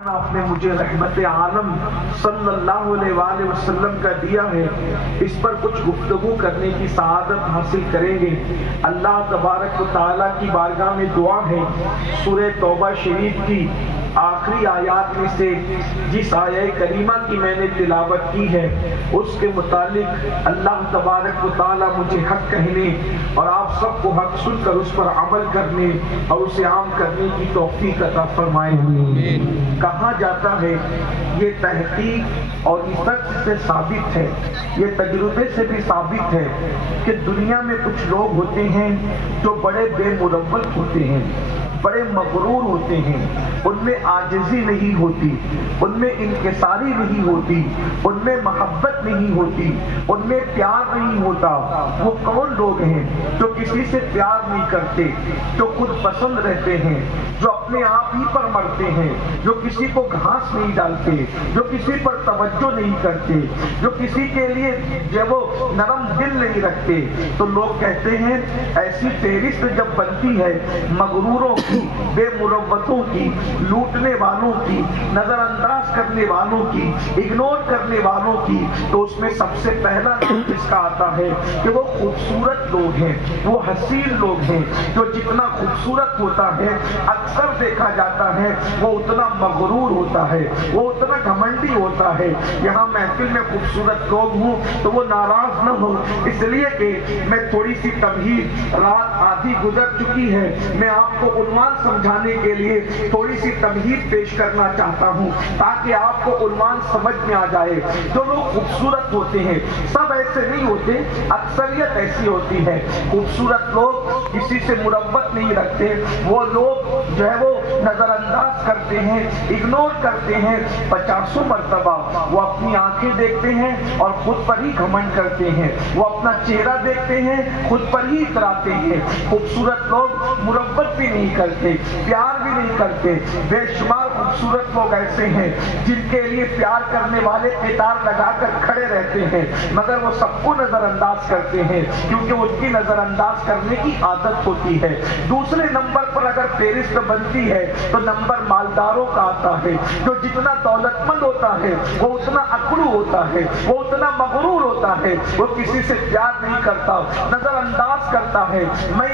آپ نے مجھے رحمت عالم صلی اللہ علیہ وآلہ وسلم کا دیا ہے، اس پر کچھ گفتگو کرنے کی سعادت حاصل کریں گے۔ اللہ تبارک و تعالیٰ کی بارگاہ میں دعا ہے، سورہ توبہ شریف کی آخری آیات میں سے جس آیہ کریمہ کی میں نے تلاوت کی ہے اس کے متعلق اللہ تبارک و تعالیٰ مجھے حق کہنے اور آپ سب کو حق سن کر اس پر عمل کرنے اور اسے عام کرنے کی توفیق عطا فرمائے۔ کہا جاتا ہے، یہ تحقیق اور ریسرچ سے ثابت ہے، یہ تجربے سے بھی ثابت ہے کہ دنیا میں کچھ لوگ ہوتے ہیں جو بڑے بے مروت ہوتے ہیں، بڑے مغرور ہوتے ہیں، ان میں عاجزی نہیں ہوتی، ان میں انکساری نہیں ہوتی، ان میں محبت نہیں ہوتی، ان میں پیار نہیں ہوتا۔ وہ کون لوگ ہیں جو کسی سے پیار نہیں کرتے، جو خود پسند رہتے ہیں، جو اپنے آپ ہی پر مرتے ہیں، جو کسی کو گھاس نہیں ڈالتے، جو کسی پر توجہ نہیں کرتے، جو کسی کے لیے جو وہ نرم دل نہیں رکھتے۔ تو لوگ کہتے ہیں ایسی فہرست جب بنتی ہے مغروروں کی، بے مروتوں کی، لوٹنے والوں کی، نظر انداز کرنے والوں کی، اگنور کرنے والوں کی، تو اس میں سب سے پہلا نام جس کا آتا ہے کہ وہ خوبصورت لوگ ہیں، وہ حسین لوگ ہیں۔ جو جتنا خوبصورت ہوتا ہے اکثر دیکھا جاتا ہے وہ اتنا مغرور ہوتا ہے، وہ اتنا گھمنڈی ہوتا ہے۔ یہاں محفل میں خوبصورت لوگ ہوں تو وہ ناراض نہ ہو، اس لیے کہ میں تھوڑی سی تمہید، رات آدھی گزر چکی ہے، میں آپ کو عنوان سمجھانے کے لیے تھوڑی سی تمہید پیش کرنا چاہتا ہوں تاکہ آپ کو عنوان سمجھ میں آ جائے۔ جو لوگ خوبصورت ہوتے ہیں سب ایسے نہیں ہوتے، اکثریت ایسی ہوتی ہے۔ خوبصورت لوگ کسی سے مروت نہیں رکھتے، وہ لوگ جو ہے وہ نظر انداز کرتے ہیں، اگنور کرتے ہیں۔ 50 مرتبہ وہ اپنی آنکھیں دیکھتے ہیں اور خود پر ہی گھمنڈ کرتے ہیں، وہ اپنا چہرہ دیکھتے ہیں، خود پر ہی اتراتے ہیں۔ خوبصورت لوگ مروت بھی نہیں کرتے، پیار بھی نہیں کرتے۔ بے شمار خوبصورت لوگ ایسے ہیں جن کے لیے پیار کرنے والے قطار لگا کر کھڑے رہتے ہیں مگر وہ سب کو نظر انداز کرتے ہیں کیونکہ ان کی نظر انداز کرنے کی عادت ہوتی ہے۔ دوسرے نمبر پر اگر فہرست بنتی ہے تو نمبر مالداروں کا آتا ہے۔ جو جتنا دولت مند ہوتا ہے وہ اتنا اکڑو ہوتا ہے، وہ اتنا مغرور ہوتا ہے، وہ کسی سے پیار نہیں کرتا، نظر انداز کرتا ہے۔ میں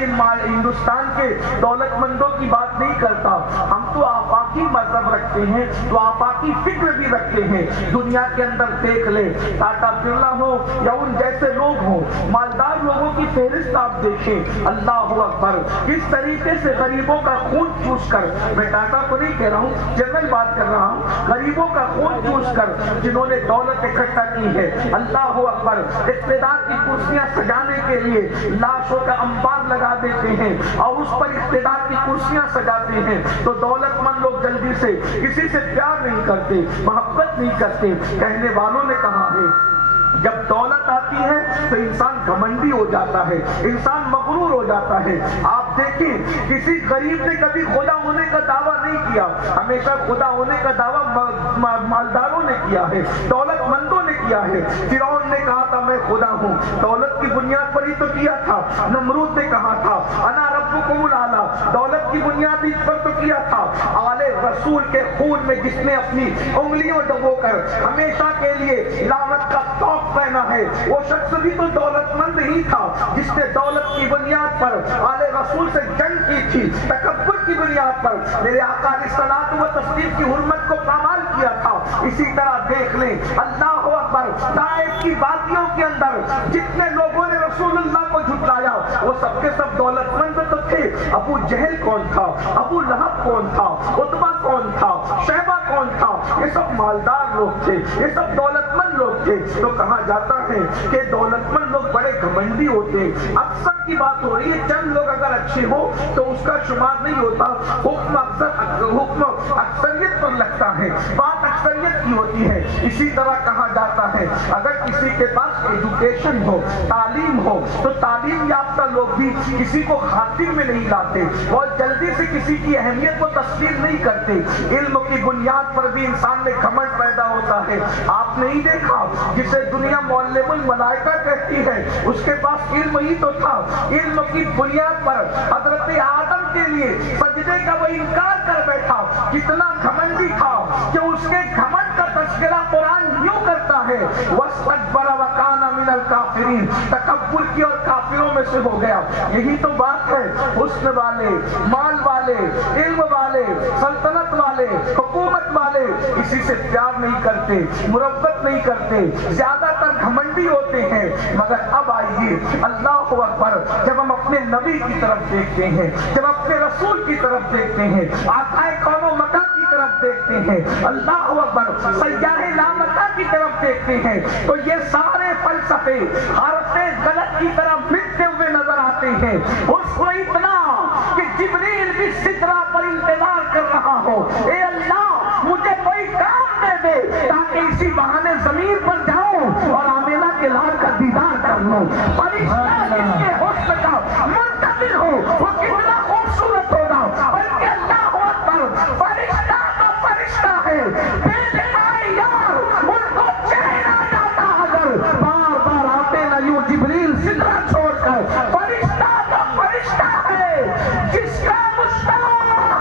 ہندوستان کے دولت مندوں کی بات نہیں کرتا، ہم تو آفاقی مذہب رکھتے ہیں تو آفاقی فکر بھی رکھتے ہیں۔ دنیا کے اندر دیکھ لے، ٹاٹا برلا ہو یا ان جیسے لوگ ہوں، مالدار لوگوں کی فہرست آپ دیکھیں، اللہ اکبر، کس طریقے سے غریبوں کا خون چوس کر، میں ٹاٹا کو نہیں کہہ رہا ہوں، جنرل بات کر رہا ہوں، غریبوں کا خون چوس کر جنہوں نے دولت اکٹھا کی ہے، اللہ اکبر، اقتدار کی کرسیاں سجانے کے لیے لاشوں کا انبار لگا دیتے ہیں اور اس پر اقتدار کی کرسیاں سجاتے ہیں۔ تو دولت مند لوگ جلدی سے کسی سے پیار نہیں کرتے، محبت نہیں کرتے۔ کہنے والوں نے کہا ہے جب دولت آتی ہے تو انسان گھمنڈی ہو جاتا ہے، انسان مغرور ہو جاتا ہے۔ آپ دیکھیں کسی غریب نے کبھی خدا ہونے کا دعویٰ نہیں کیا، ہمیشہ خدا ہونے کا دعویٰ مالداروں نے کیا ہے، دولت مندوں نے کیا ہے۔ فرعون نے کہا تھا میں خدا ہوں، دولت کی بنیاد پر ہی تو کیا تھا۔ نمرود نے کہا تھا انا ربکم الاعلی، دولت کی بنیاد اس پر تو کیا تھا۔ آل رسول کے خون میں جس نے اپنی انگلیوں ڈبو کر ہمیشہ کے لیے لعنت کا توق پہنا ہے، وہ شخص بھی تو دولت مند ہی تھا جس نے دولت کی بنیاد پر آل رسول سے جنگ کی تھی، تکبر کی بنیاد پر میرے آقا علیہ الصلوۃ والتسلیم کی حرمت کو پامال کیا تھا۔ اسی طرح دیکھ لیں اللہ اکبر، طائف کی وادیوں کے اندر جتنے لوگوں نے رسول اللہ کو جھٹلایا وہ سب کے سب دولت مند تو تھے۔ ابو جہل کون تھا، ابو لہب کون تھا، عتبہ کون تھا، شیبہ کون تھا، یہ سب مالدار لوگ تھے، یہ سب دولت مند لوگ تھے۔ تو کہا جاتا ہے کہ دولت مند لوگ بڑے گھمنڈی ہوتے۔ اکثر کی بات ہو رہی ہے، چند لوگ اگر اچھے ہو تو اس کا شمار نہیں ہوتا، حکم اکثریت پر لگتا ہے، بات اکثریت کی ہوتی ہے۔ اسی طرح کہا جاتا ہے اگر کسی کے پاس ایجوکیشن ہو، تعلیم ہو، تو تعلیم یافتہ لوگ بھی کسی کو خاطر میں نہیں لاتے، بہت جلدی سے کسی کی اہمیت کو تسلیم نہیں کرتے۔ علم کی بنیاد پر بھی انسان میں گھمنڈ پیدا ہوتا ہے۔ آپ نہیں دیکھا جسے دنیا معلم الملائکہ کہتی ہے اس کے پاس علم ہی تو تھا، علم کی بنیاد پر حضرت آدم کے لیے سجدے کا وہ انکار کر بیٹھا کتنا گھمنڈی تھا کہ اس کے گھمنڈ کا تذکرہ قرآن یوں کرتا ہے وَاسْتَكْبَرَ وَكَانَ مِنَ الْكَافِرِينَ، تکبر کی اور کافروں میں سے ہو گیا۔ یہی تو بات ہے، حسن والے، مال والے، علم والے، سلطنت والے، حکومت والے کسی سے پیار نہیں کرتے، مربت نہیں کرتے، زیادہ تر گھمنڈی ہوتے ہیں۔ مگر اب آئیے اللہ اکبر، جب ہم اپنے نبی کی طرف دیکھتے ہیں، جب اپنے رسول کی طرف دیکھتے ہیں، آقائے کون و مکان کی طرف دیکھتے ہیں، اللہ اکبر، سیاح لامکہ کی طرف دیکھتے ہیں، تو یہ سارے فلسفے حرف غلط کی طرف مٹتے ہوئے نظر آتے ہیں۔ اس کو اتنا کہ جبریل بھی سدرہ پر انتظار کر رہا ہو، اے اللہ مجھے کوئی کام دے دے تاکہ اسی بہانے زمین پر جاؤں اور آمینہ کے لال کا دیدار کر لوں۔ فرشتہ جس کے حسن کا منتظر ہو وہ کتنا خوبصورت ہوگا، بلکہ اللہ اکبر، فرشتہ تو فرشتہ ہے، بے دکھائے یار ان کو چین آ جاتا اگر بار بار آتے نہ یوں جبریل سدرہ چھوڑ کر۔ فرشتہ تو فرشتہ ہے جس کا مشتاق،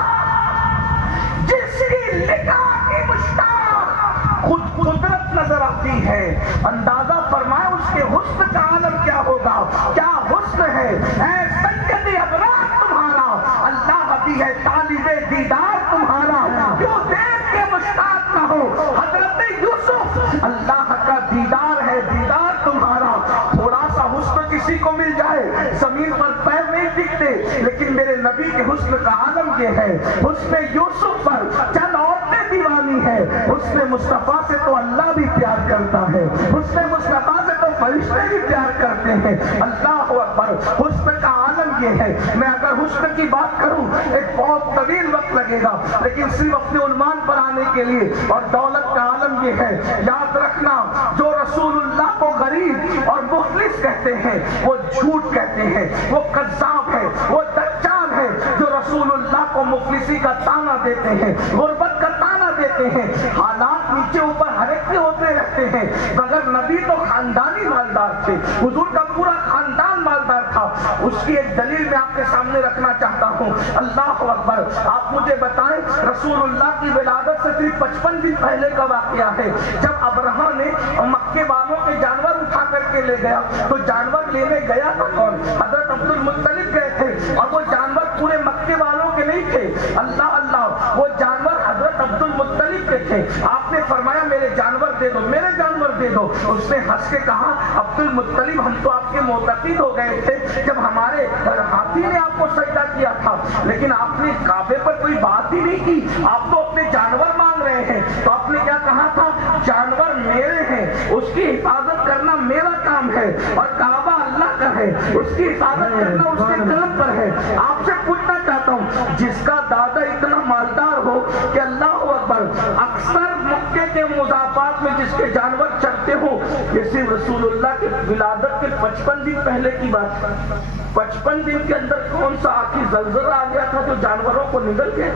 جس کی لقاء کی مشتاق خود قدرت نظر آتی ہے۔ اندازہ فرمائے اس کے حسن کا عالم کیا ہوگا، کیا حسن ہے۔ اے سید ابرار تمہارا، اللہ بھی ہے طالب دیدار تمہارا، کیوں دیکھ کے مشتاق نہ ہو۔ حضرت یوسف، اللہ کا دیدار ہے دیدار تمہارا۔ تھوڑا سا حسن کسی کو مل جائے، زمین پر پیر نہیں ٹکتے، لیکن میرے نبی کے حسن کا عالم یہ ہے۔ حسن یوسف پر چند عورتیں دیوانی ہے، حسن مصطفیٰ سے تو اللہ بھی پیار کرتا ہے، حسن مصطفیٰ سے تو فرشتے بھی پیار کرتے ہیں۔ اللہ اکبر، حسن کا عالم یہ ہے۔ میں اگر حسن کی بات کروں ایک بہت طویل وقت لگے گا، لیکن صرف اپنے عنوان پر آنے کے لیے، اور دولت کا عالم یہ ہے۔ یاد رکھنا، جو رسول اللہ کو غریب اور مخلص کہتے ہیں وہ جھوٹ کہتے ہیں، وہ کذاب ہے، وہ دجال ہے۔ جو رسول اللہ کو مخلصی کا تانا دیتے ہیں، غربت کا تانا دیتے ہیں، حالات نیچے اوپر ہر ایک کے ہوتے رہتے ہیں، مگر نبی تو خاندانی مالدار تھے، حضور کا پورا خاندان مالدار تھا۔ اس کی ایک دلیل میں آپ کے سامنے رکھنا چاہتا ہوں۔ اللہ اکبر، آپ مجھے بتائیں رسول اللہ کی ولادت سے صرف 55 دن پہلے کا واقعہ ہے، جب ابرہہ نے مکے والوں کے جانور اٹھا کر کے لے گیا، تو جانور لینے گیا تھا کون؟ حضرت عبد المطلب گئے تھے، اور وہ جانور پورے مکے والوں کے نہیں تھے۔ اللہ اللہ، وہ جانور حضرت عبد المطلب کے تھے۔ آپ نے فرمایا میرے جانور دے دو، میرے جانور دے دو۔ اس نے ہنس کے کہا عبد المطلب ہم تو آپ کے معتقد ہو گئے تھے جب ہمارے ہاتھی نے آپ کو سجدہ کیا تھا، لیکن آپ نے کعبے پر کوئی بات ہی نہیں کی، آپ تو اپنے جانور مانگ رہے ہیں۔ تو آپ نے کیا کہا تھا؟ جانور میرے ہیں، اس کی حفاظت کرنا میرا کام ہے، اور کعبہ اللہ کا ہے، اس کی حفاظت کرنا اس کے قلم پر ہے۔ آپ سے پوچھنا چاہتا ہوں، جس کا دادا اتنا مالدار ہو کہ اللہ اکبر اکثر مکے کے مضافات میں جس کے جانور چرتے ہو، یہ صرف رسول اللہ کے ولادت کے 55 دن پہلے کی بات ہے۔ 55 دن کے اندر کون سا آخری زلزلہ آ گیا تھا جو جانوروں کو نگل گئے؟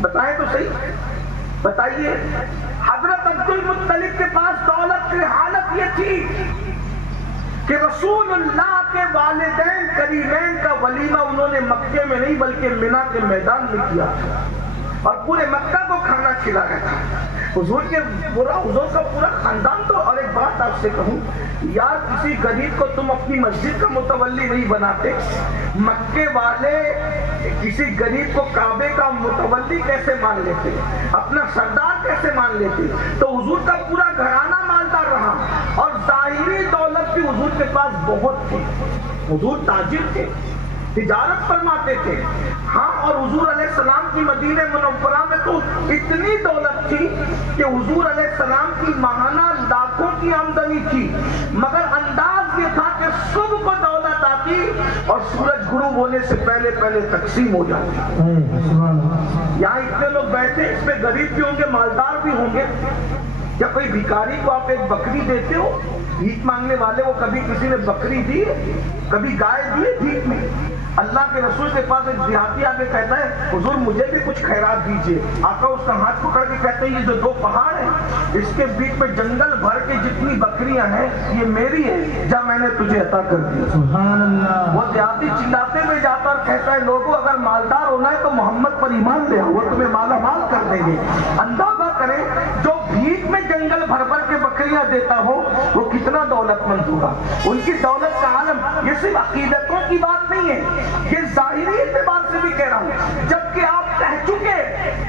بتائیں تو صحیح، بتائیے۔ حضرت عبد المطلب کے پاس دولت کی حالت یہ تھی کہ رسول اللہ کے والدین کریمین کا ولیمہ انہوں نے مکے میں نہیں بلکہ منی کے میدان میں کیا، اور پورے مکہ کو کھانا کھلایا تھا۔ حضور کا پورا خاندان تو۔ اور ایک بات آپ سے کہوں یار، کسی غریب کو تم اپنی مسجد کا متولی نہیں بناتے، مکے والے کسی غریب کو کعبے کا متولی کیسے مان لیتے، اپنا سردار کیسے مان لیتے؟ تو حضور کا پورا گھرانہ مالدار رہا، اور ظاہری دولت بھی حضور کے پاس بہت تھی۔ حضور تاجر تھے، تجارت فرماتے تھے، ہاں، اور حضور علیہ السلام کی مدینہ منورہ میں تو اتنی دولت تھی کہ حضور علیہ السلام کی ماہانہ لاکھوں کی آمدنی تھی، مگر انداز یہ تھا کہ صبح کو دولت آتی اور سورج غروب ہونے سے پہلے پہلے تقسیم ہو جاتی۔ یہاں اتنے لوگ بیٹھے، اس میں غریب بھی ہوں گے، مالدار بھی ہوں گے۔ کیا کوئی بھکاری کو آپ ایک بکری دیتے ہو؟ بھیک مانگنے والے کو کبھی کسی نے بکری دی، کبھی گائے دی بھیک میں؟ اللہ کے رسول کے پاس ایک دیہاتی آ کے کہتا ہے حضور مجھے بھی کچھ خیرات دیجیے. آقا اس کا ہاتھ پکڑ کے کہتے ہیں یہ جو دو پہاڑ ہیں اس کے بیچ میں جنگل بھر کے جتنی بکریاں ہیں یہ میری ہے، جا میں نے تجھے عطا کر دیا. سبحان اللہ. وہ دیہاتی چلاتے ہوئے جاتا اور کہتا ہے لوگوں اگر مالدار ہونا ہے تو محمد پر ایمان لے آؤ، وہ تمہیں مالا مال کر دیں گے. اندازہ کریں جو بھیک میں جنگل بھر بھر کے بکریاں دیتا ہو وہ کتنا دولت مند ہوگا. ان کی دولت کا عالم یہ صرف عقیدتوں کی بات نہیں ہے، یہ ظاہری اعتبار سے بھی کہہ رہا ہوں. جبکہ آپ کہہ چکے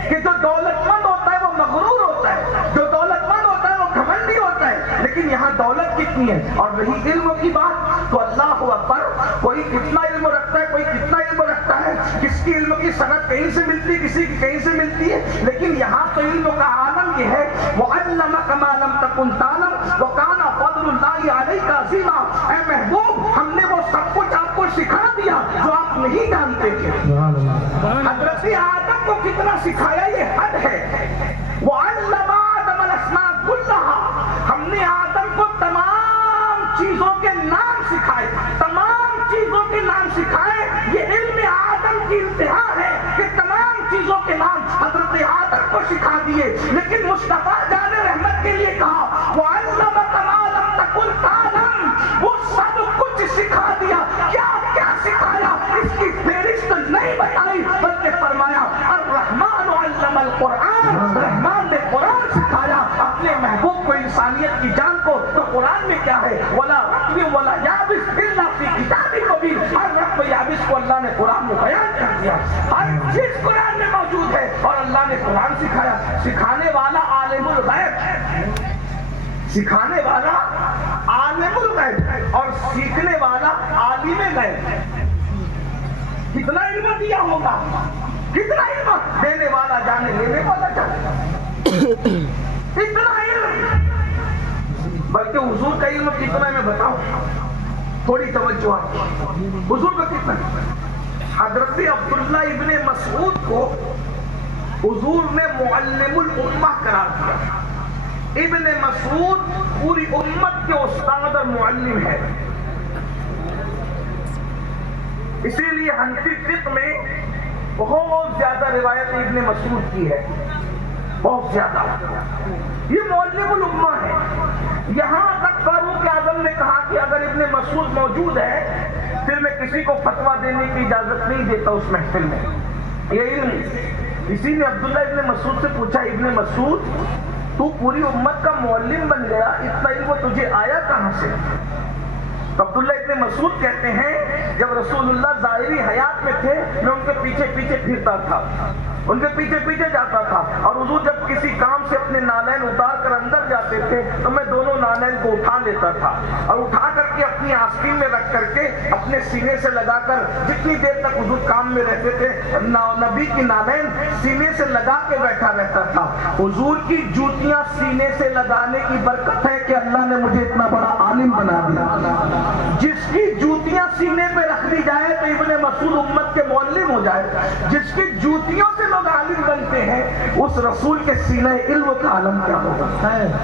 کہ جو دولت مند ہوتا ہے وہ مغرور ہوتا ہے، جو دولت مند ہوتا ہے وہ گھمنڈی ہوتا ہے. لیکن یہاں دولت کتنی ہے. اور رہی علم کی بات تو اللہ اکبر، کوئی کتنا علم رکھتا ہے کوئی کتنا علم رکھتا ہے، کس کی علم کی سند کہیں سے ملتی ہے کسی کی کہیں سے ملتی ہے. لیکن یہاں تو علم کا عالم یہ ہے وَعَلَّمَكَ مَا لَمْ تَكُنْ تَعْلَمْ وَكَانَ فَضْلُ اللَّهِ عَلَيْكَ عَظِيمًا. اے محبوب ہم نے وہ سب کچھ آپ کو سکھا دیا جو آپ نہیں جانتے تھے. حضرت آدم کو کتنا سکھایا یہ حد ہے. وَعَلَّمَ آدَمَ الْأَسْمَاءَ كُلَّهَا. ہم نے آدم کو تمام چیزوں کے نام سکھائے، تمام چیزوں کے نام سکھائے. یہ علم آدم کی انتہا ہے کہ تمام چیزوں کے نام حضرت آدم کو سکھا دیے. لیکن مصطفیٰ جان رحمت کے لیے کہا وَعَلَّمَكَ مَا لَمْ تَكُنْ تَعْلَمْ. وہ سب کچھ سکھا دیا. کیا کیا سکھایا اس کی فہرست نہیں بتائی بلکہ فرمایا الرحمن علم القرآن. رحمان نے قرآن سکھایا اپنے محبوب کو، انسانیت کی جان کو. تو قرآن میں کیا ہے وَلَا رَطْبٍ وَلَا يَابِسٍ إِلَّا فِي كِتَابٍ مُبِينٍ. ہر رطب یابس کو اللہ نے قرآن میں بیان کر دیا. ہر چیز قرآن میں موجود ہے اور اللہ نے قرآن سکھایا. سکھانے والا عالم الغیب ہے، سکھانے والا عالم الغیب اور سیکھنے والا عالم غیب. کتنا علم دیا ہوگا، کتنا علم دینے والا جانے، لینے والا جانے. اتنا علم. بلکہ حضور کا علم کتنا ہے میں بتاؤں، تھوڑی توجہ. حضور کا کتنا؟ حضرت عبداللہ ابن مسعود کو حضور نے معلم الامہ قرار دیا. ابن مسعود پوری امت کے استاد اور معلم ہے. اسی لیے حنفی فقہ میں بہت زیادہ روایت ابن مسعود کی ہے، بہت زیادہ. یہ معلم الامہ ہے. یہاں تک فاروق اعظم نے کہا کہ اگر ابن مسعود موجود ہے پھر میں کسی کو فتویٰ دینے کی اجازت نہیں دیتا اس محفل میں. یہ علم. اسی نے عبداللہ ابن مسعود سے پوچھا ابن مسعود تو پوری امت کا معلم بن گیا، اتنا علم تجھے آیا کہاں سے؟ تو عبداللہ ابن مسعود کہتے ہیں جب رسول اللہ ظاہری حیات میں تھے میں ان کے پیچھے پیچھے پھرتا تھا، ان کے پیچھے پیچھے جاتا تھا. اور حضور جب کسی کام سے اپنے نالین اتار کر اندر جاتے تھے تو میں دونوں نالین کو اٹھا لیتا تھا اور اٹھا کر کے اپنی آستین میں رکھ کر کے اپنے سینے سے لگا کر جتنی دیر تک حضور کام میں رہتے تھے نبی کی نالین سینے سے لگا کے بیٹھا رہتا تھا. حضور کی جوتیاں سینے سے لگانے کی برکت ہے کہ اللہ نے مجھے اتنا بڑا عالم بنا دیا. جس کی جوتیاں سینے پہ رکھ دی جائے تو ابن مسعود امت کے معلم ہو جائے. جس کی جوتیوں سے لوگ عالم بنتے ہیں اس رسول کے سینہ علم کا عالم کیا ہوگا.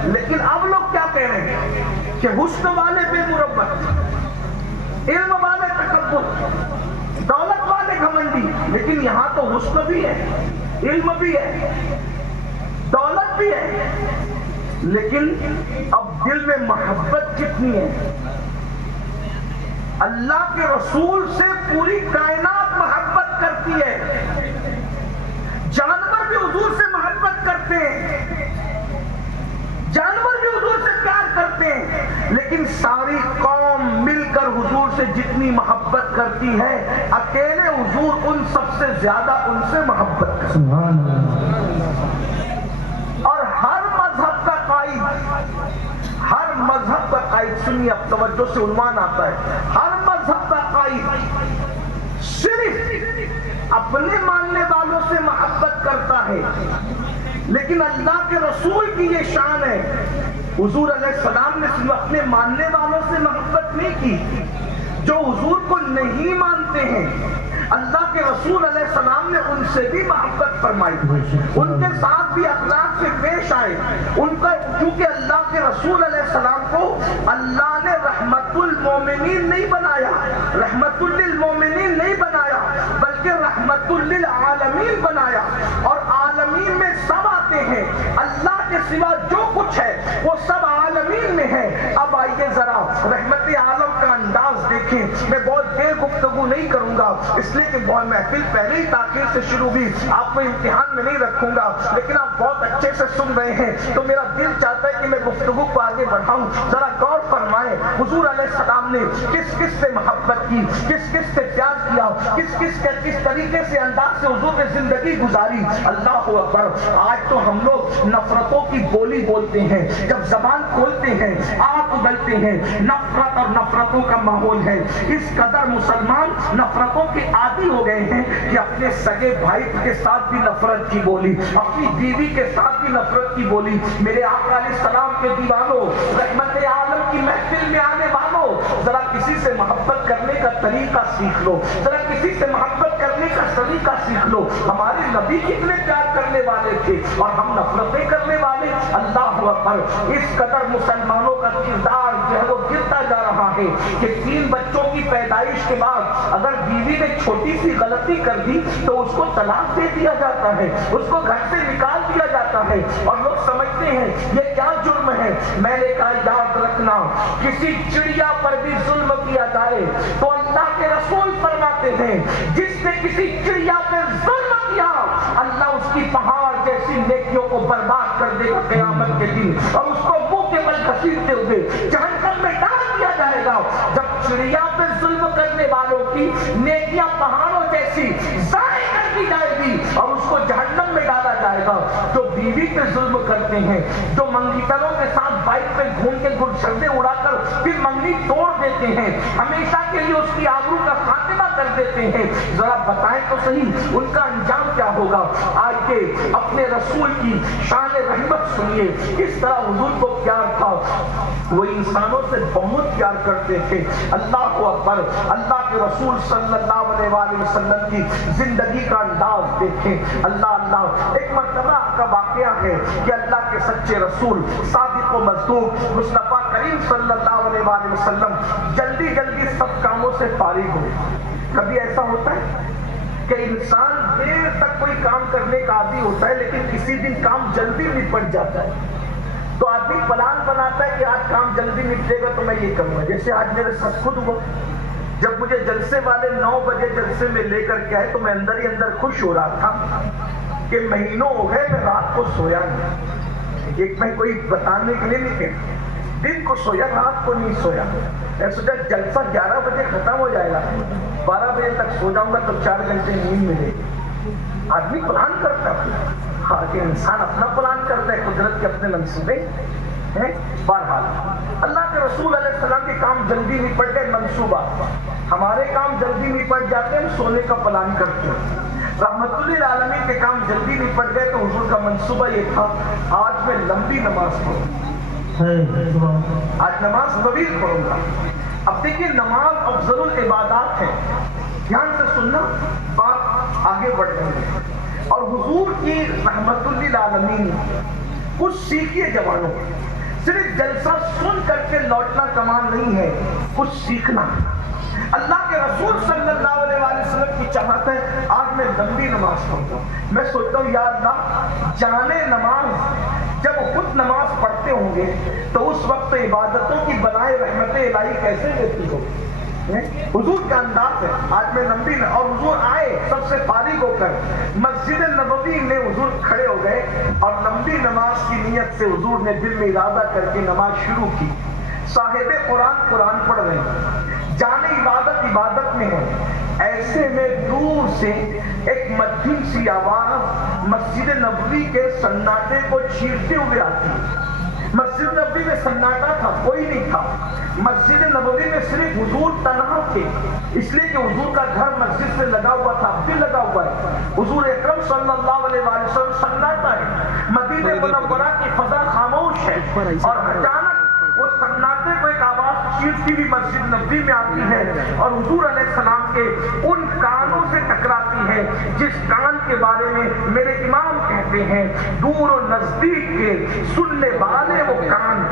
لیکن اب لوگ کیا کہہ رہے ہیں کہ حسن والے بے مربت، علم والے تکبر، دولت والے گھمنڈی. لیکن یہاں تو حسن بھی ہے، علم بھی ہے، دولت بھی ہے، لیکن اب دل میں محبت کتنی ہے. اللہ کے رسول سے پوری کائنات محبت کرتی ہے. جانور بھی حضور سے محبت کرتے ہیں، جانور بھی حضور سے پیار کرتے ہیں. لیکن ساری قوم مل کر حضور سے جتنی محبت کرتی ہے اکیلے حضور ان سب سے زیادہ ان سے محبت کرتے ہیں. اور ہر مذہب کا قائد، ہر مذہب کا قائد، سنیے اب توجہ سے عنوان آتا ہے، ہر مذہب کا قائد صرف اپنے ماننے والوں سے محبت کرتا ہے. لیکن اللہ کے رسول کی یہ شان ہے، حضور علیہ السلام نے صرف اپنے ماننے والوں سے محبت نہیں کی، جو حضور کو نہیں مانتے ہیں اللہ کے رسول علیہ السلام نے ان سے بھی محبت فرمائی، ان کے ساتھ بھی اخلاق سے پیش آئے. ان کا کیونکہ اللہ کے رسول علیہ السلام کو اللہ نے رحمت المومنین نہیں بنایا، رحمت للمومنین نہیں بنایا بلکہ رحمت للعالمین بنایا، اور عالمین میں سب آتے ہیں، اللہ کے سوا جو کچھ ہے وہ سب عالمین میں ہے۔ اب آئیے ذرا رحمت عالم کا انداز دیکھیں۔ میں بہت دیر گفتگو نہیں کروں گا اس لیے کہ بہت محفل پہلے ہی تاخیر سے شروع ہوئی، آپ کو امتحان میں نہیں رکھوں گا، لیکن آپ بہت اچھے سے سن رہے ہیں تو میرا دل چاہتا ہے کہ میں گفتگو کو آگے بڑھاؤں۔ ذرا غور فرمائیں حضور علیہ السلام نے کس کس سے محبت کی، کس کس سے پیار کیا، کس طریقے سے انداز سے حضور نے زندگی گزاری۔ اللہ اکبر! آج تو ہم لوگ نفرتوں کی بولی بولتے ہیں، جب زبان کھولتے ہیں آگ اگلتے ہیں، نفرت اور نفرتوں کا ماحول ہے۔ اس قدر مسلمان نفرتوں کے عادی ہو گئے ہیں کہ اپنے سگے بھائی کے ساتھ بھی نفرت کی بولی، اپنی بیوی کے ساتھ بھی نفرت کی بولی۔ میرے آقا علیہ السلام کے دیوانوں، رحمت عالم کی محفل میں آنے والوں، ذرا کسی سے محبت کرنے کا طریقہ سیکھ لو، ذرا کسی سے محبت کرنے کا طریقہ سیکھ لو۔ ہمارے نبی کتنے پیار کرنے والے تھے اور ہم نفرتیں کرنے والے۔ اللہ اکبر! اس قدر مسلمانوں کا کردار جو ہے وہ گرتا جا رہا ہے کہ 3 بچوں کی پیدائش کے بعد اگر بیوی نے چھوٹی سی غلطی کر دی تو اس کو طلاق دے دیا جاتا ہے، اس کو گھر سے نکال دیا جاتا ہے، اور لوگ سمجھتے ہیں یہ کیا جرم ہے۔ میں نے کہا یاد رکھنا، کسی چڑیا پر بھی ظلم کیا جائے تو اللہ کے رسول فرماتے ہیں جس نے کسی چڑیا پر ظلم کیا اللہ اس کی پہاڑ جیسی نیکیوں کو برباد کر دے گا قیامت کے دن، اور اس کو منہ کے بل گھسیٹتے ہوئے جہنم میں ڈال دیا جائے گا۔ جب چڑیا پہ ظلم کرنے والوں کی نیکیاں پہاڑوں جیسی ضائع کر دی جائے گی اور اس کو جہنم میں ڈالا جائے گا، جو بیوی پہ ظلم کرتے ہیں، جو منگیتروں کے ساتھ بائک پہ گھوم کے گلشندے اڑا کر پھر منگنی توڑ دیتے ہیں، ہمیشہ کے لیے اس کی آبرو کا خاتمہ کر دیتے ہیں، ذرا بتائیں تو صحیح ان کا انجام کیا ہوگا۔ آج کے اپنے رسول کی شان رحمت سنیے، کس طرح حضور کو پیار تھا، وہ انسانوں سے بہت پیار کرتے تھے۔ اللہ اکبر! اللہ کے رسول صلی اللہ علیہ وآلہ وسلم کی زندگی کا انداز دیکھیں۔ اللہ ایک مرتبہ کا واقعہ ہے کہ اللہ کے سچے رسول صادق و مصدوق مصطفیٰ کریم صلی اللہ علیہ وآلہ وسلم جلدی جلدی سب کاموں سے فارغ ہوئے۔ کبھی ایسا ہوتا ہے کہ انسان دیر تک کوئی کام کرنے کا عادی ہوتا ہے لیکن کسی دن کام جلدی نپٹ جاتا ہے تو آدمی پلان بناتا ہے کہ آج کام جلدی نپٹے گا تو میں یہ کروں گا۔ جیسے آج میرے ساتھ خود ہوا، جب مجھے جلسے والے 9 بجے جلسے میں لے کر کے آئے تو میں اندر ہی اندر خوش ہو رہا تھا کہ مہینوں ہو گئے میں رات کو سویا نہیں۔ ایک میں کوئی بتانے کے لیے نہیں کہتا، دن کو سویا رات کو نہیں سویا۔ میں سوچا جلسہ 11 بجے ختم ہو جائے گا، 12 بجے تک سو جاؤں گا تو 4 گھنٹے نیند ملے گی۔ آدمی پلان کرتا ہے، ہاں کہ انسان اپنا پلان کرتا ہے، قدرت کے اپنے منصوبے ہیں۔ بہرحال اللہ کے رسول علیہ السلام کے کام جلدی نپٹ گئے، منصوبہ۔ ہمارے کام جلدی نپٹ جاتے ہیں، ہم سونے کا پلان کرتے ہیں۔ رحمت للعالمین کے کام جلدی نپٹ گئے تو حضور کا منصوبہ یہ تھا آج میں لمبی نماز پڑھوں، آج نماز طویل پڑھوں گا۔ اب دیکھیے نماز افضل العبادات ہے، دھیان سے سننا، بات آگے بڑھ رہی ہے۔ اور حضور کی رحمت للعالمین کچھ سیکھیے جوانوں، صرف جلسہ سن کر کے لوٹنا کمال نہیں ہے، کچھ سیکھنا۔ اللہ کے رسول صلی اللہ علیہ وآلہ وسلم کی چاہت ہے آج میں لمبی نماز پڑھتا ہوں۔ میں سوچتا ہوں یا اللہ جانے نماز جب خود نماز پڑھتے ہوں گے تو اس وقت عبادتوں کی بنائے رحمت الہی کیسے دیتی ہوگی۔ حضور کا انداز ہے آج میں لمبی اور حضور آئے سب سے فارغ ہو کر مسجد نبوی میں حضور کھڑے ہو گئے اور لمبی نماز کی نیت سے حضور نے دل میں ارادہ کر کے نماز شروع کی۔ صاحب قرآن پڑھ رہے ہیں، جانے عبادت میں ہے، ایسے میں دور سے ایک مدھم سی آواز مسجد نبوی کے سناٹے کو چیرتے ہوئے آتی ہے۔ مسجد نبوی میں سناٹا تھا، کوئی نہیں تھا، مسجد نبوی میں صرف حضور تنہا تھے، اس لیے کہ حضور کا گھر مسجد سے لگا ہوا تھا، اب بھی لگا ہوا ہے۔ حضور اکرم صلی اللہ علیہ وآلہ وسلم سناٹا ہے، مدینہ منورہ کی فضا خاموش ہے، اور اچانک وہ سناٹے کو ایک آواز چیرتی ہوئی مسجد نبوی میں آتی ہے اور حضور علیہ السلام کے ان کانوں سے ٹکراتی ہے جس کان کے بارے میں میرے امام کہتے ہیں دور و نزدیک کے سننے والے وہ کان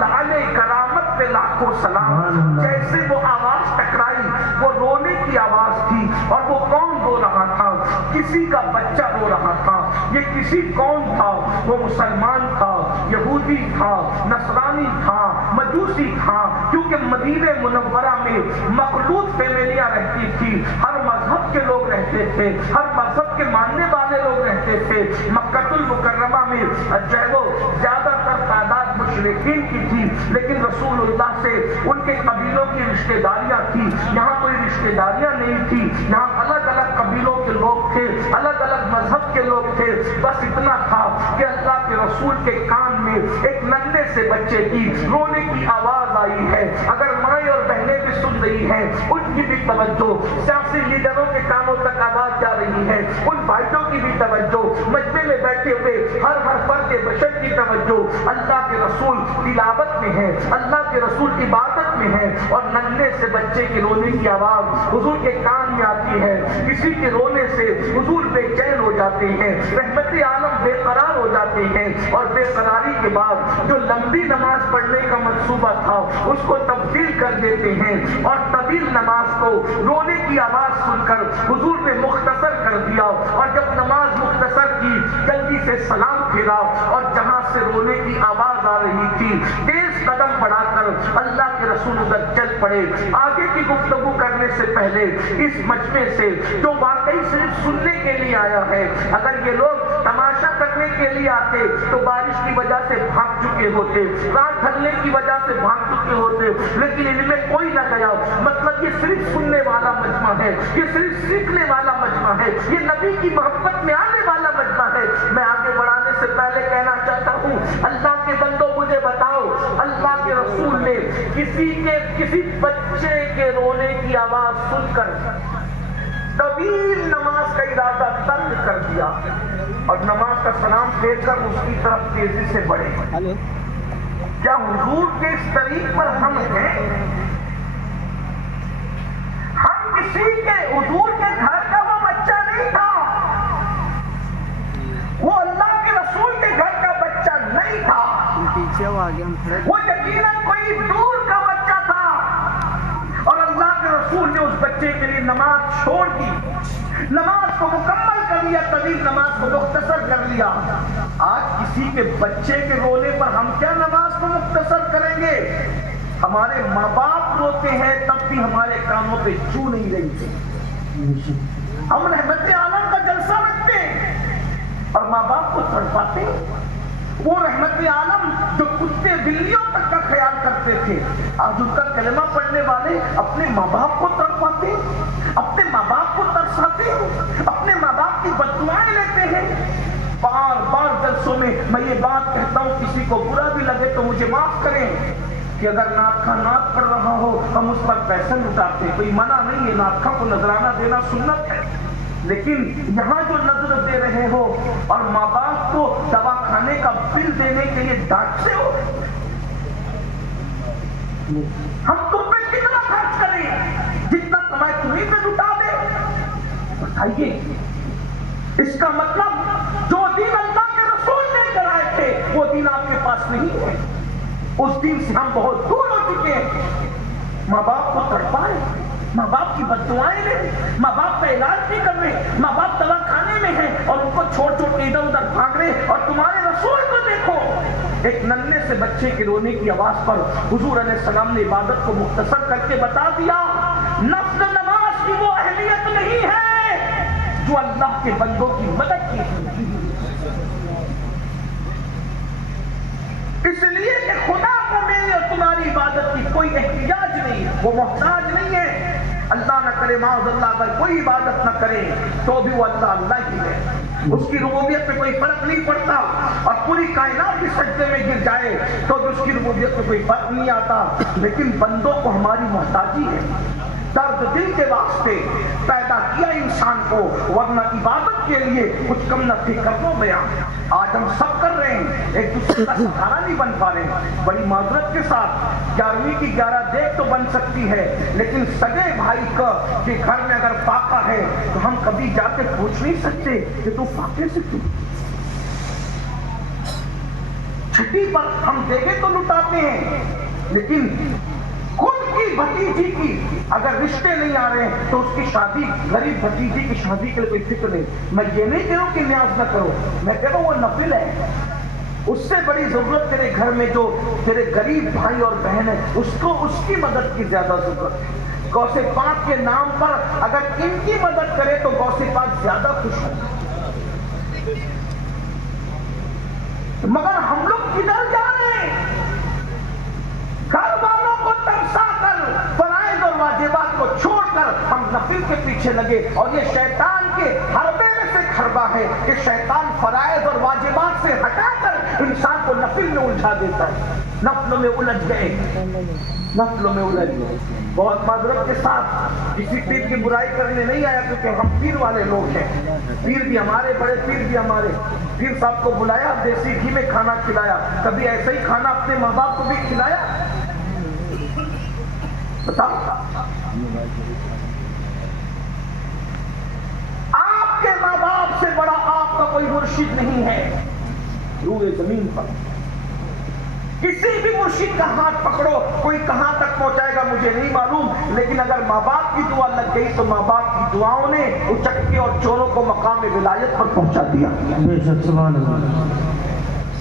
لالے کرامت پہ لاکھوں سلام۔ جیسے وہ آواز ٹکرائی وہ رونے کی آواز تھی۔ اور وہ کون رو رہا تھا؟ کسی کا بچہ رو رہا تھا. یہ کسی کون تھا؟ وہ مسلمان تھا، یہودی تھا، نصرانی تھا، مجوسی تھا. کیونکہ مدینہ منورہ میں مخلوط فیملیاں رہتی تھی، ہر مذہب کے لوگ رہتے تھے، ہر مذہب کے ماننے والے لوگ رہتے تھے. مکہ المکرمہ میں جو ہے وہ زیادہ تر تعداد مشرکین کی تھی، لیکن رسول اللہ سے ان کے قبیلوں کی رشتہ داریاں تھی. یہاں کوئی رشتہ داریاں نہیں تھی، یہاں الگ الگ قبیلوں کے لوگ تھے، الگ الگ مذہب کے لوگ تھے. بس اتنا تھا کہ اللہ کے رسول کے کان میں ایک ننھے سے بچے کی رونے کی آواز آئی ہے. اگر مائیں اور بہنیں بھی سن رہی ہیں، ان کی بھی توجہ، سیاسی لیڈروں کے کانوں تک آواز جا رہی ہے، ان بھائیوں کی بھی توجہ، مجمع میں بیٹھے ہوئے ہر فرد بشر کی توجہ. اللہ کے رسول تلاوت میں ہے، اللہ کے رسول عبادت میں ہے، اور ننھے سے بچے کے رونے کی آواز حضور کے کان میں آتی ہے. کسی کے رونے سے حضور بے چین ہو جاتے ہیں، رحمت عالم بے قرار ہو جاتے ہیں، اور بے قراری کے بعد جو لمبی نماز پڑھنے کا منصوبہ تھا اس کو تبدیل کر دیتے ہیں، اور طویل نماز کو رونے کی آواز سن کر حضور نے مختصر کر دیا. اور جب نماز مختصر کی، جلدی سے سلام پھیرا، اور جہاں سے رونے کی آواز آ رہی تھی تیز قدم بڑھا کر اللہ کے رسول ادھر چل پڑے. آگے کی گفتگو کرنے سے پہلے اس مجمع سے جو واقعی صرف سننے کے لیے آیا ہے، اگر یہ لوگ تماشا کرنے کے لیے آتے تو بارش کی وجہ سے بھاگ چکے ہوتے، رات ڈھلنے کی وجہ سے بھاگ چکے ہوتے، لیکن ان میں کوئی نہ گیا. مطلب یہ صرف سننے والا مجمع ہے، یہ صرف سیکھنے والا مجمع ہے، یہ نبی کی محبت میں آنے والا مجمع ہے. میں آگے بڑھانے سے پہلے کہنا چاہتا ہوں، اللہ کے بندوں مجھے بتاؤ، اللہ کے رسول نے کسی بچے کے رونے کی آواز سن کر طویل نماز کا ارادہ ترک کر دیا، اور نماز کا سلام پھیر کر اس کی طرف تیزی سے بڑھے. کیا حضور کے اس طریق پر ہم ہیں؟ ہم کسی کے حضور کے گھر کا وہ بچہ نہیں تھا، وہ اللہ کے رسول کے گھر کا بچہ نہیں تھا، وہ یقیناً کوئی دور کا بچہ تھا. اور اللہ کے رسول نے اس بچے کے لیے نماز چھوڑ دی، نماز کو مکمل کر لیا، طویل نماز کو مختصر کر لیا. آج کسی کے بچے کے رونے پر ہم کیا نماز کو مختصر کریں گے؟ ہمارے ماں باپ روتے ہیں تب بھی ہمارے کانوں پہ چو نہیں رہی تھی. ہم رحمت عالم کا جلسہ رکھتے اور ماں باپ کو تڑپاتے. وہ رحمت عالم جو کتے بلیوں تک کا خیال کرتے تھے، آج ان کا کلمہ پڑھنے والے اپنے ماں باپ کو تڑپاتے، اپنے ماں باپ کو ترساتے، اپنے ماں باپ کی بددعائیں لیتے ہیں. بار بار جلسوں میں میں یہ بات کہتا ہوں، کسی کو برا بھی لگے تو مجھے معاف کریں کہ اگر نعت خواں نعت پڑھ رہا ہو ہم اس پر پیسہ لٹاتے، کوئی منع نہیں ہے، نعت خواں کو نذرانہ دینا سنت ہے. لیکن یہاں جو نظر دے رہے ہو اور ماں باپ کو دوا کھانے کا بل دینے کے لیے ڈانٹتے ہو، ہم تم پہ کتنا خرچ کریں؟ جتنا کمائے تمہیں پہ لٹا دے. بتائیے، اس کا مطلب جو دین اللہ کے رسول لے کر آئے تھے وہ دین آپ کے پاس نہیں ہے. اس دین سے ہم بہت دور ہو چکے ہیں. ماں باپ کو تڑپائے، ماں باپ کی بددعائیں لیں، ماں باپ کا علاج نہیں کر رہے، ماں باپ دوا کھانے میں ہیں اور ان کو چھوڑ چھوڑ کے ادھر ادھر بھاگ رہے. اور تمہارے رسول کو دیکھو، ایک ننھے سے بچے کے رونے کی آواز پر حضور علیہ السلام نے عبادت کو مختصر کر کے بتا دیا، نفل نماز کی وہ اہمیت نہیں ہے جو اللہ کے بندوں کی مدد کی تھی. اس لیے کہ خدا کو میری اور تمہاری عبادت کی کوئی احتیاج نہیں ہے، وہ محتاج نہیں ہے. اللہ نہ کرے معاذ اللہ اگر کوئی عبادت نہ کرے تو بھی وہ اللہ ہی ہے. اس کی ربوبیت میں کوئی فرق نہیں پڑتا، اور پوری کائنات بھی سجدے میں گر جائے تو بھی اس کی ربوبیت میں کوئی فرق نہیں آتا. لیکن بندوں کو ہماری محتاجی ہے. درد دل کے واسطے پیدا کیا انسان کو، ورنہ عبادت کے لیے کچھ کم نہ تھی کرو بیان. آج ہم سب کر رہے ہیں، ایک دوسرے کا سہارا نہیں بن پا رہے. بڑی معذرت کے ساتھ 11ویں کی 11 دیکھ تو بن سکتی ہے، لیکن سگے بھائی کا کہ گھر میں اگر فاقہ ہے تو ہم کبھی جا کے پوچھ نہیں سکتے کہ تو فاقے سے کیوں. چھٹی پر ہم دیگے تو لٹاتے ہیں، لیکن خود کی بھتیجی کی اگر رشتے نہیں آ رہے ہیں تو اس کی شادی، غریب بھتیجی کی شادی کے لیے کوئی فکر نہیں. میں یہ نہیں کہہ رہا ہوں کہ نیاز نہ کرو، میں کہہ رہا ہوں وہ نفل ہے. اس سے بڑی ضرورت تیرے گھر میں جو تیرے غریب بھائی اور بہن ہے اس کو اس کی مدد کی زیادہ ضرورت ہے. غوث پاک کے نام پر اگر ان کی مدد کرے تو غوث پاک زیادہ خوش ہوں. مگر ہم لوگ کدھر جا رہے ہیں؟ گھر والوں کو ترسا کر فرائض اور واجبات کو چھوڑ کر ہم نفل کے پیچھے لگے. اور یہ شیطان کے حربے میں سے حربہ ہے کہ شیطان فرائض اور واجبات سے ہٹا کر انسان کو نفل میں الجھا دیتا ہے. نفلوں میں الجھ گئے، نفلوں میں الجھ گئے. بہت معذرت کے ساتھ کسی پیر کی برائی کرنے نہیں آیا کیونکہ ہم پیر والے لوگ ہیں. پیر بھی ہمارے، بڑے پیر بھی ہمارے. پیر صاحب کو بلایا، دیسی گھی میں کھانا کھلایا. کبھی ایسا ہی کھانا اپنے ماں باپ کو بھی کھلایا؟ بتاؤ. آپ کے ماں باپ سے بڑا آپ کا کوئی مرشد نہیں ہے روئے زمین پر. کسی بھی مرشد کا ہاتھ پکڑو، کوئی کہاں تک پہنچائے گا مجھے نہیں معلوم، لیکن اگر ماں باپ کی دعا لگ گئی تو ماں باپ کی دعاؤں نے اچکے اور چوروں کو مقام ولایت پر پہنچا دیا.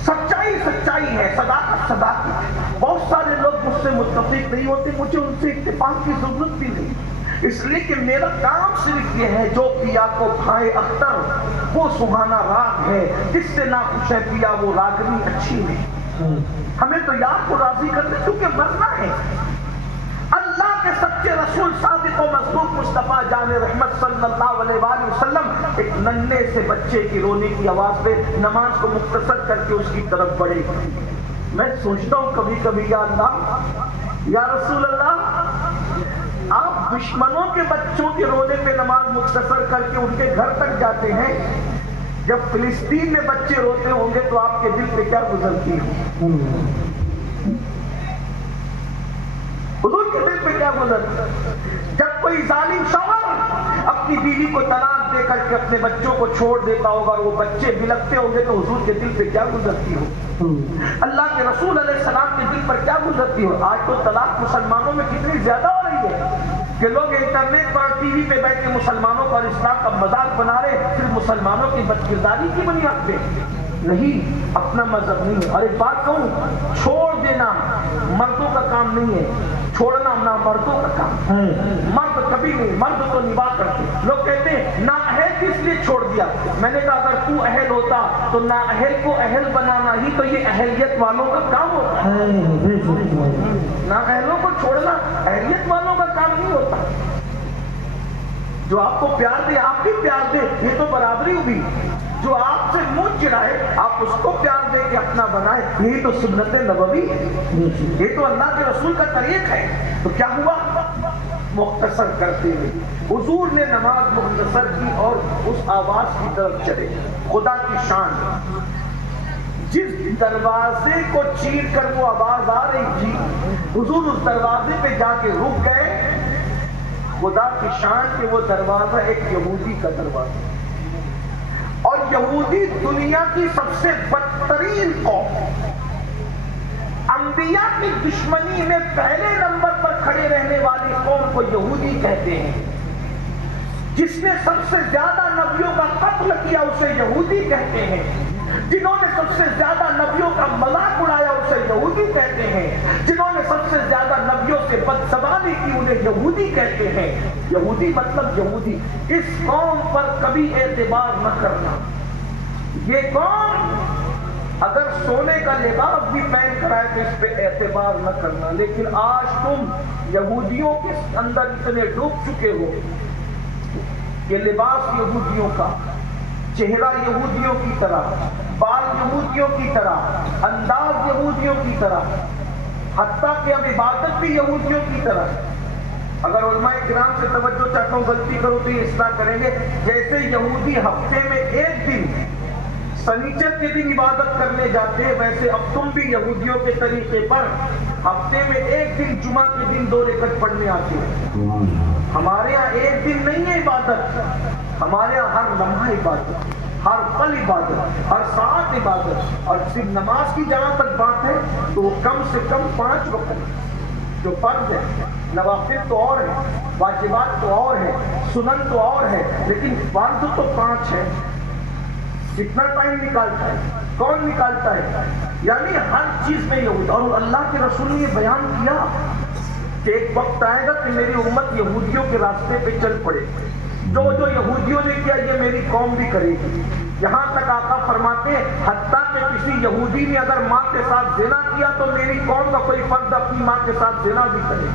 سچائی سچائی ہے، صداقت صداقت. بہت سارے لوگ مجھ سے متفق نہیں ہوتے، مجھے ان سے اتفاق کی ضرورت بھی نہیں، اس لیے کہ میرا کام صرف یہ ہے جو پیا کو کھائے اختر وہ سہانا راگ ہے، جس سے نہ خوش ہے پیا وہ راگنی اچھی ہے. ہمیں تو یار کو راضی کرنے کیونکہ مرنا ہے. اللہ کے سچے رسول صادق و مصدوق مصطفیٰ جان رحمت صلی اللہ علیہ وآلہ وسلم ایک ننھے سے بچے کی رونے کی آواز پہ نماز کو مختصر کر کے اس کی طرف بڑھے. میں سوچتا ہوں کبھی کبھی یا اللہ، یا رسول اللہ، آپ دشمنوں کے بچوں کے رونے پہ نماز مختصر کر کے ان کے گھر تک جاتے ہیں. جب فلسطین میں بچے روتے ہوں گے تو آپ کے دل پہ کیا گزرتی ہے؟ حضور کے دل پہ کیا گزرتی ہے؟ جب کوئی ظالم شوہر اپنی بیوی کو طلاق دے کر کے اپنے بچوں کو چھوڑ دیتا ہوگا اور وہ بچے بلکتے ہوں گے تو حضور کے دل پہ کیا گزرتی ہو؟ اللہ کے رسول علیہ السلام کے دل پر کیا گزرتی ہو؟ آج تو طلاق مسلمانوں میں کتنی زیادہ ہو رہی ہے کہ لوگ انٹرنیٹ پر ٹی وی پہ بیٹھ کے مسلمانوں کا اور اسلام کا مذاق بنا رہے صرف مسلمانوں کی بدکرداری کی بنیاد پہ. نہیں، اپنا مذہب نہیں ہے. اور ایک بات کہوں، چھوڑ دینا مردوں کا کام نہیں ہے، چھوڑنا نہ مردوں کا کام ہے. مرد کبھی نہیں، مرد تو نباہ کرتے. لوگ کہتے ہیں نا اہل کس لیے چھوڑ دیا؟ میں نے کہا اگر تو اہل ہوتا تو نا اہل کو اہل بنانا ہی تو یہ اہلیت والوں کا کام ہوتا ہے. نا اہلوں کو چھوڑنا اہلیت والوں کا کام نہیں ہوتا. جو آپ کو پیار دے آپ بھی پیار دے، یہ تو برابری ہوئی. جو آپ سے منہ چڑھائے آپ اس کو پیار دے کے اپنا بنائے، یہی تو سنت نبوی ہے، یہ تو اللہ کے رسول کا طریق ہے. تو کیا ہوا؟ مختصر کرتے ہوئے حضور نے نماز مختصر کی اور اس آواز کی طرف چلے. خدا کی شان، جس دروازے کو چیر کر وہ آواز آ رہی تھی حضور اس دروازے پہ جا کے رک گئے. خدا کی شان کہ وہ دروازہ ایک یہودی کا دروازہ، اور یہودی دنیا کی سب سے بدترین قوم، انبیاء کی دشمنی میں پہلے نمبر پر کھڑے رہنے والی قوم کو یہودی کہتے ہیں. جس نے سب سے زیادہ نبیوں کا قتل کیا اسے یہودی کہتے ہیں. جنہوں نے سب سے زیادہ نبیوں کا مذاق اڑایا اسے یہودی کہتے ہیں. جنہوں نے سب سے زیادہ نبیوں سے بدزبانی کی انہیں یہودی کہتے ہیں. یہودی مطلب یہودی. اس قوم پر کبھی اعتبار نہ کرنا. یہ قوم اگر سونے کا لباس بھی پہن کر آئے تو اس پہ اعتبار نہ کرنا. لیکن آج تم یہودیوں کے اندر اتنے ڈوب چکے ہو کہ لباس یہودیوں کا، چہرہ یہودیوں کی طرح، بال یہودیوں کی طرح، انداز یہودیوں کی طرح، حتیٰ کہ اب عبادت بھی یہودیوں کی طرح. اگر علماء کرام سے توجہ چاہتا ہوں غلطی کروں تو یہ اصلاح کریں گے. جیسے یہودی ہفتے میں ایک دن سنیچر کے دن عبادت کرنے جاتے ہیں، ویسے اب تم بھی یہودیوں کے طریقے پر ہفتے میں ایک دن جمعہ کے دن 2 رکعت پڑھنے آتے ہو. ہمارے یہاں ایک دن نہیں ہے عبادت، ہمارے یہاں ہر لمحہ عبادت، ہر پل عبادت، ہر ساعت عبادت. اور صرف نماز کی جہاں تک بات ہے تو وہ کم سے کم 5 وقت جو فرض ہے نوافل تو اور ہے، واجبات تو اور ہے، سنن تو اور ہے، لیکن فرض تو 5 ہے. کتنا ٹائم نکالتا ہے؟ کون نکالتا ہے؟ یعنی ہر چیز میں یہود. اور اللہ کے رسول نے یہ بیان کیا کہ ایک وقت آئے گا کہ میری امت یہودیوں کے راستے پہ چل پڑے. جو یہودیوں نے کیا یہ میری قوم بھی کرے گی. یہاں تک آقا فرماتے ہیں حتیٰ کہ کسی یہودی نے اگر ماں کے ساتھ زنا کیا تو میری قوم کا کوئی فرد اپنی ماں کے ساتھ زنا بھی کرے.